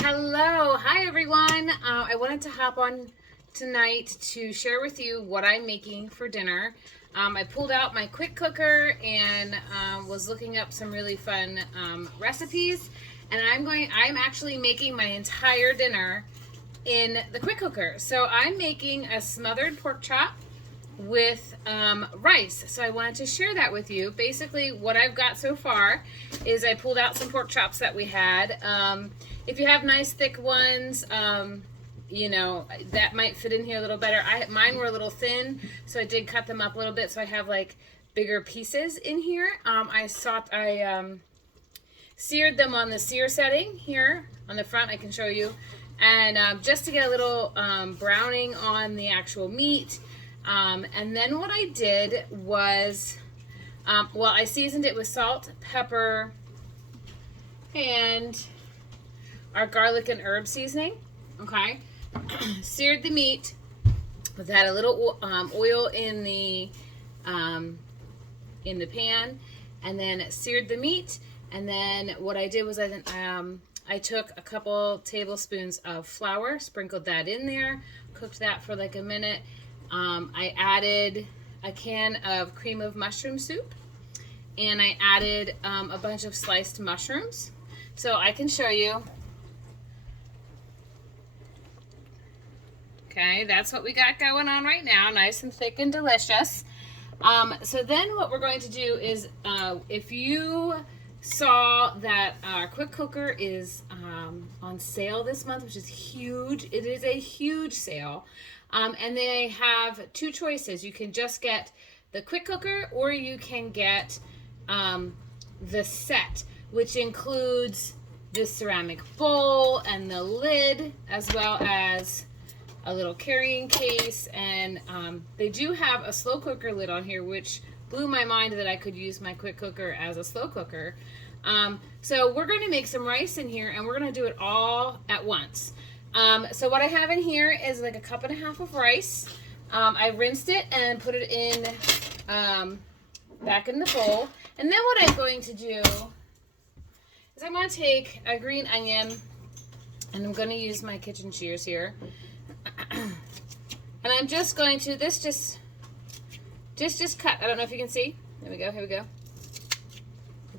Hello, hi everyone. I wanted to hop on tonight to share with you what I'm making for dinner. I pulled out my quick cooker and was looking up some really fun recipes, and I'm actually making my entire dinner in the quick cooker. So I'm making a smothered pork chop with rice. So I wanted to share that with you. Basically, what I've got so far is I pulled out some pork chops that we had. If you have nice thick ones, that might fit in here a little better. Mine were a little thin, so I did cut them up a little bit so I have like bigger pieces in here. I seared them on the sear setting here on the front. I can show you, and just to get a little browning on the actual meat. And then what I did was, I seasoned it with salt, pepper, and our garlic and herb seasoning. Okay, seared the meat. Had a little oil in the pan, and then seared the meat. And then what I did was I took a couple tablespoons of flour, sprinkled that in there, cooked that for like a minute. I added a can of cream of mushroom soup, and I added a bunch of sliced mushrooms. So I can show you. Okay, that's what we got going on right now, nice and thick and delicious. So then what we're going to do is, if you saw that our quick cooker is on sale this month, which is huge. It is a huge sale. And they have two choices. You can just get the quick cooker, or you can get the set, which includes the ceramic bowl and the lid, as well as a little carrying case. And they do have a slow cooker lid on here, which blew my mind that I could use my quick cooker as a slow cooker. So we're going to make some rice in here, and we're going to do it all at once. So what I have in here is like a cup and a half of rice. I rinsed it and put it in back in the bowl. And then what I'm going to do is I'm going to take a green onion, and I'm going to use my kitchen shears here. And I'm just going to, just cut. I don't know if you can see. There we go, here we go.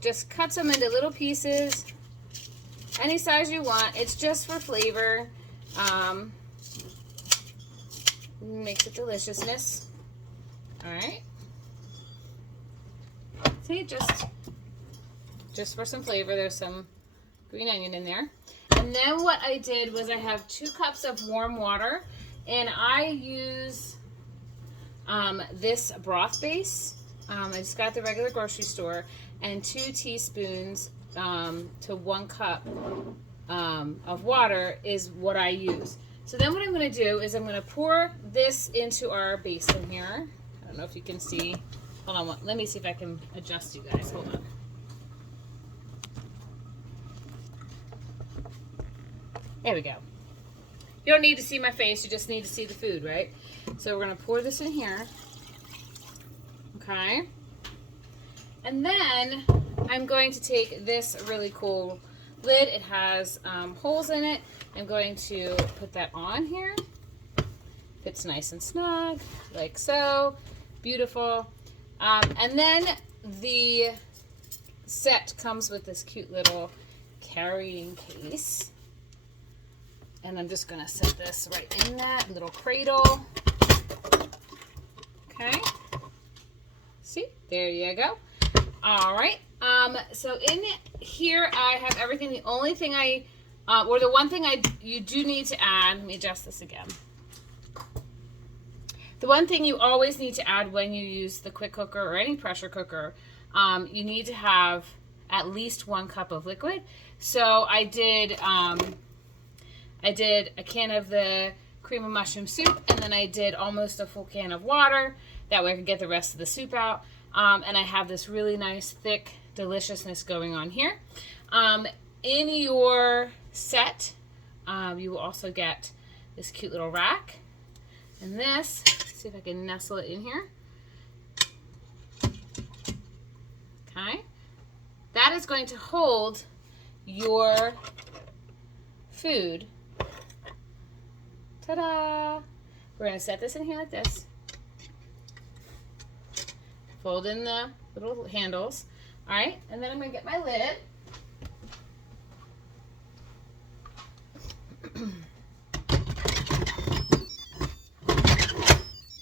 Just cuts them into little pieces, any size you want. It's just for flavor. Makes it deliciousness. All right. See, just for some flavor. There's some green onion in there. And then what I did was I have 2 cups of warm water, and I use this broth base. I just got at the regular grocery store, and 2 teaspoons to 1 cup of water is what I use. So then what I'm going to do is I'm going to pour this into our basin here. I don't know if you can see. Hold on, let me see if I can adjust you guys. Hold on. There we go. You don't need to see my face, you just need to see the food, right? So we're going to pour this in here. Okay. And then I'm going to take this really cool lid. It has holes in it. I'm going to put that on here. Fits nice and snug, like so. Beautiful. And then the set comes with this cute little carrying case. And I'm just going to set this right in that little cradle. Okay. See? There you go. All right. So in here I have everything. The only thing the one thing you do need to add, let me adjust this again. The one thing you always need to add when you use the quick cooker or any pressure cooker, you need to have at least 1 cup of liquid. So I did a can of the cream of mushroom soup, and then I did almost a full can of water. That way I could get the rest of the soup out. And I have this really nice, thick deliciousness going on here. In your set, you will also get this cute little rack. And this, let's see if I can nestle it in here. Okay. That is going to hold your food. Ta-da! We're going to set this in here like this. Fold in the little handles. All right, and then I'm going to get my lid.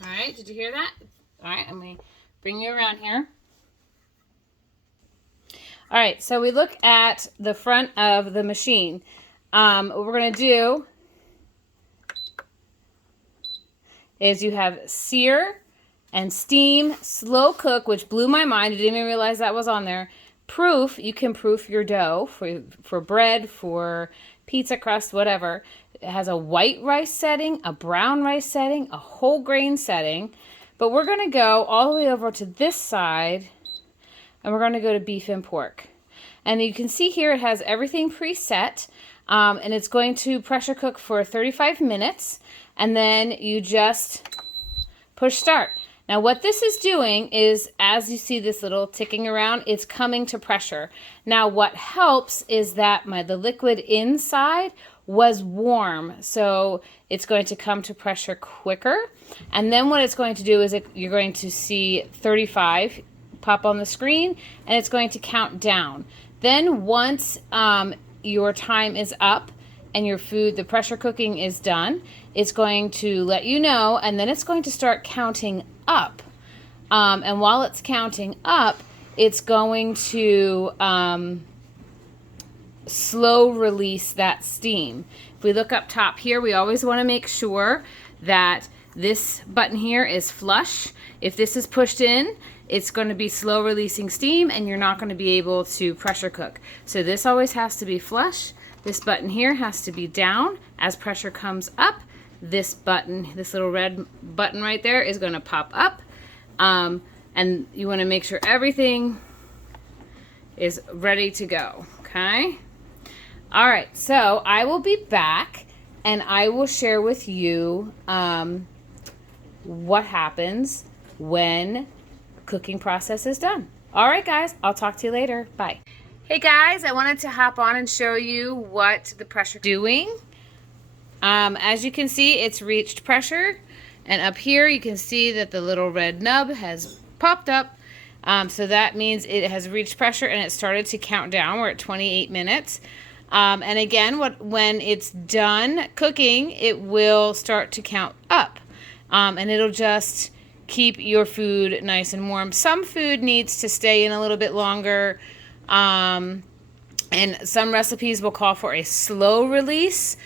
All right, did you hear that? All right, I'm going to bring you around here. All right, so we look at the front of the machine. What we're going to do is you have sear and steam, slow cook, which blew my mind. I didn't even realize that was on there. Proof, you can proof your dough for bread, for pizza crust, whatever. It has a white rice setting, a brown rice setting, a whole grain setting. But we're going to go all the way over to this side, and we're going to go to beef and pork. And you can see here it has everything preset, and it's going to pressure cook for 35 minutes. And then you just push start. Now what this is doing is, as you see this little ticking around, it's coming to pressure. Now what helps is that the liquid inside was warm, so it's going to come to pressure quicker. And then what it's going to do is you're going to see 35 pop on the screen, and it's going to count down. Then once your time is up and your food, the pressure cooking is done, it's going to let you know, and then it's going to start counting up. And while it's counting up, it's going to slow release that steam. If we look up top here, we always want to make sure that this button here is flush. If this is pushed in, it's going to be slow releasing steam, and you're not going to be able to pressure cook. So this always has to be flush. This button here has to be down. As pressure comes up, this button, this little red button right there, is going to pop up. And you want to make sure everything is ready to go. Okay? All right, so I will be back, and I will share with you what happens when cooking process is done. All right, guys, I'll talk to you later. Bye. Hey guys, I wanted to hop on and show you what the pressure is doing. As you can see, it's reached pressure, and up here you can see that the little red nub has popped up. So that means it has reached pressure and it started to count down. We're at 28 minutes. And again, when it's done cooking, it will start to count up, and it'll just keep your food nice and warm. Some food needs to stay in a little bit longer. And some recipes will call for a slow release,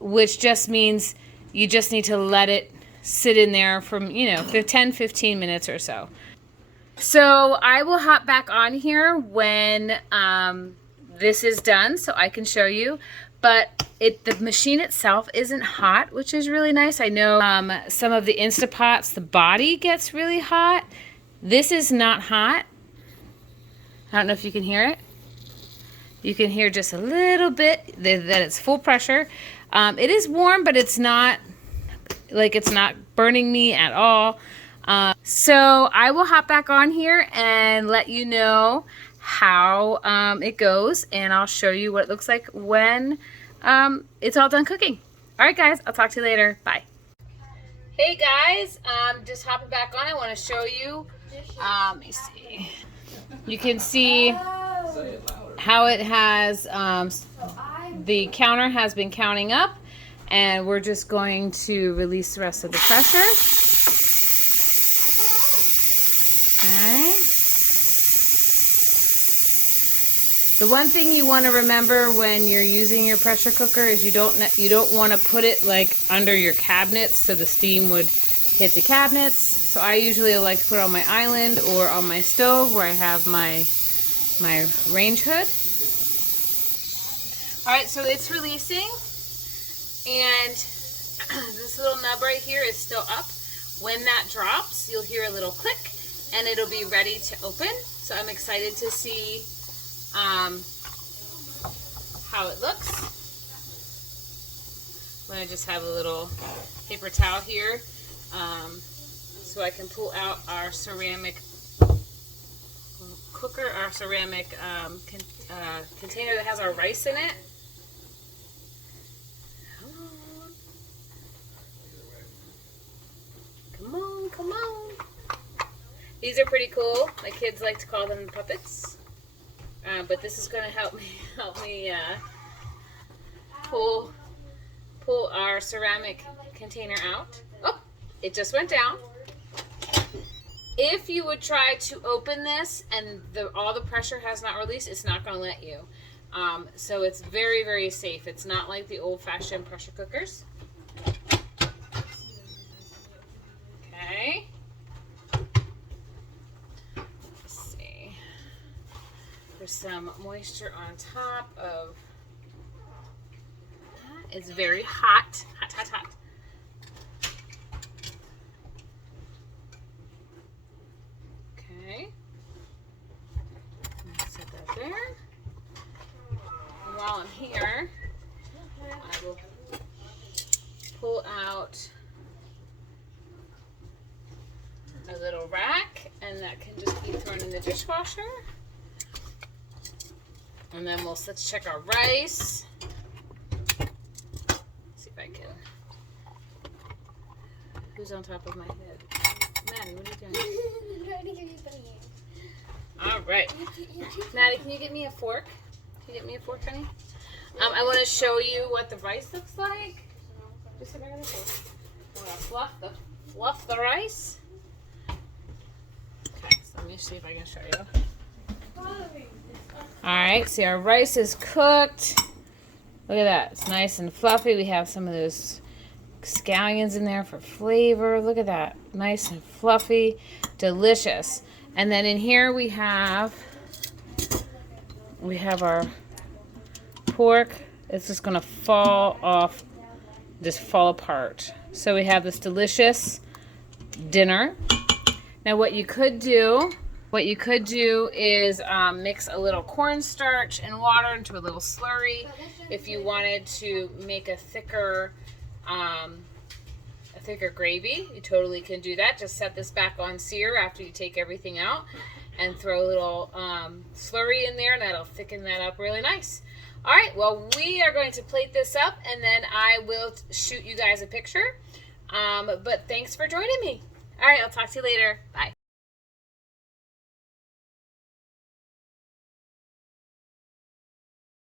which just means you just need to let it sit in there from, 10-15 minutes or so. So I will hop back on here when this is done so I can show you. But the machine itself isn't hot, which is really nice. I know some of the Instapots, the body gets really hot. This is not hot. I don't know if you can hear it. You can hear just a little bit that it's full pressure. It is warm, but it's not burning me at all. So I will hop back on here and let you know how it goes, and I'll show you what it looks like when it's all done cooking. All right, guys, I'll talk to you later. Bye. Hey guys, just hopping back on. I want to show you. Let me see. You can see how it has, the counter has been counting up, and we're just going to release the rest of the pressure. Okay. The one thing you want to remember when you're using your pressure cooker is you don't want to put it like under your cabinets so the steam would hit the cabinets. So I usually like to put it on my island or on my stove where I have my range hood. Alright, so it's releasing, and this little nub right here is still up. When that drops, you'll hear a little click and it'll be ready to open. So I'm excited to see how it looks. I'm going to just have a little paper towel here so I can pull out our ceramic cooker, our ceramic container that has our rice in it. These are pretty cool. My kids like to call them puppets. But this is going to help me pull our ceramic container out. Oh, it just went down. If you would try to open this and all the pressure has not released, it's not going to let you. So it's very, very safe. It's not like the old-fashioned pressure cookers. Okay. Let's see. There's some moisture on top of that. It's very hot. Hot, hot, hot. Okay. Set that there. And while I'm here, I will pull out a little rack, and that can just be thrown in the dishwasher. And then let's check our rice. See if I can. Who's on top of my head? Maddie, what are you doing? I'm trying to give you bunny ears. All right. Maddie, can you get me a fork? Can you get me a fork, honey? I want to show you what the rice looks like. Just sit back on the fork. I want to fluff the rice. Okay, so let me see if I can show you. All right, see our rice is cooked. Look at that, it's nice and fluffy. We have some of those scallions in there for flavor. Look at that, nice and fluffy, delicious. And then in here we have our pork. It's just gonna fall off, just fall apart. So we have this delicious dinner. Now what you could do is mix a little cornstarch and water into a little slurry. If you wanted to make a thicker gravy, you totally can do that. Just set this back on sear after you take everything out and throw a little slurry in there, and that'll thicken that up really nice. All right, well, we are going to plate this up, and then I will shoot you guys a picture. But thanks for joining me. All right, I'll talk to you later. Bye.